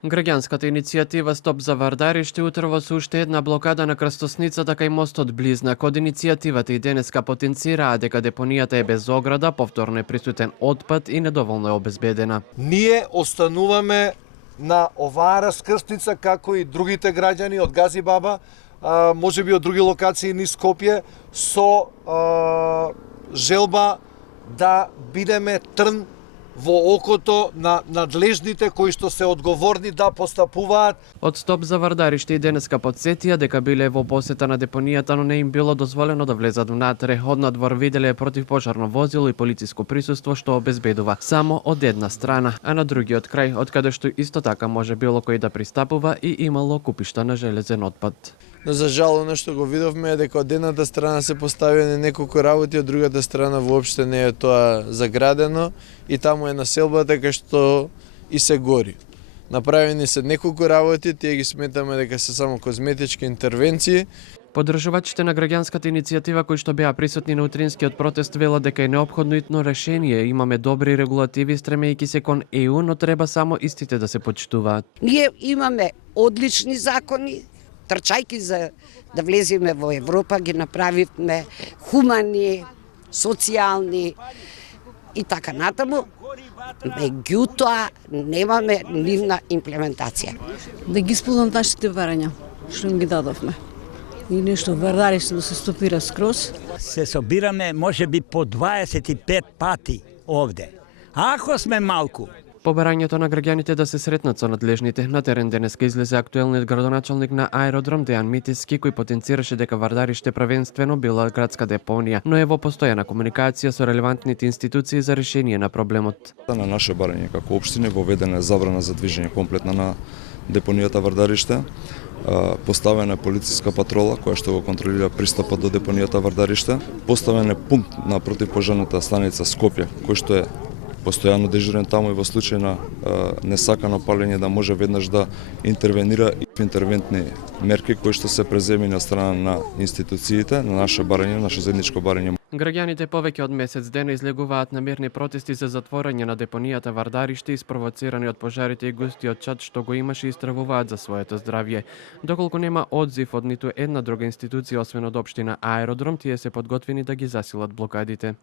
Граѓанската иницијатива Стоп за Вардариšte утрво со уште една блокада на крстосницата кај мостот Близнак. Од иницијативата и денеска потенцираа дека депонијата е без ограда, повторно е присутен отпад и недоволно е обезбедена. Ние остануваме на оваа раскрстница како и другите граѓани од Газибаба, можеби од други локации низ Скопје, со желба да бидеме трн во окото на надлежните кои што се одговорни да постапуваат. Од Стоп за Вардариšte и денеска потсетија дека биле во посета на депонијата, но не им било дозволено да влезат внатре. Од надвор виделе противпожарно возило и полициско присуство што обезбедува само од една страна, а на другиот крај, од каде што исто така може било кој да пристапува и имало купишта на железен отпад. Но за жал, оно што го видовме е дека од едната страна се поставени неколку работи, од другата страна воопште не е тоа заградено и таму е населбата кај што и се гори. Направени се неколку работи, тие ги сметаме дека се само козметички интервенции. Поддржувачите на граѓанската иницијатива кои што беа присутни на утринскиот протест велат дека е неопходно итно решение. Имаме добри регулативи стремејќи се кон ЕУ, но треба само истите да се почитуваат. Ние имаме одлични закони, трчајки за да влеземе во Европа, ги направивме хумани, социјални и така натаму. Меѓутоа, немаме нивна имплементација. Да ги исполнат нашите барања, што им ги дадовме. И нешто Вардариšte да се стопира скроз. Се собираме можеби по 25 пати овде. Ако сме малку. Побарањето на граѓаните да се сретнат со надлежните на терен денеска излезе актуелниот градоначалник на аеродром Дејан Митиски, кој потенцираше дека Вардариšte првенствено била градска депонија, но е во постојана комуникација со релевантните институции за решение на проблемот. На наше барање како општина воведена е забрана за движење комплетна на депонијата Вардариšte. Поставена е полициска патрола која што го контролира пристапот до депонијата Вардариšte. Поставен е пункт на противпожарната станица Скопје, кој што е постојано дежурен таму и во случај на несакано палење да може веднаш да интервенира и интервентни мерки кои што се преземени на страна на институциите, на наше барање, наше заедничко барање. Граѓаните повеќе од месец дена излегуваат на мирни протести за затворање на депонијата Вардариšte, испровоцирани од пожарите и густиот чад што го имаше и стравуваат за своето здравје. Доколку нема одзив од ниту една друга институција освен од општина Аеродром, тие се подготвени да ги засилат блокадите.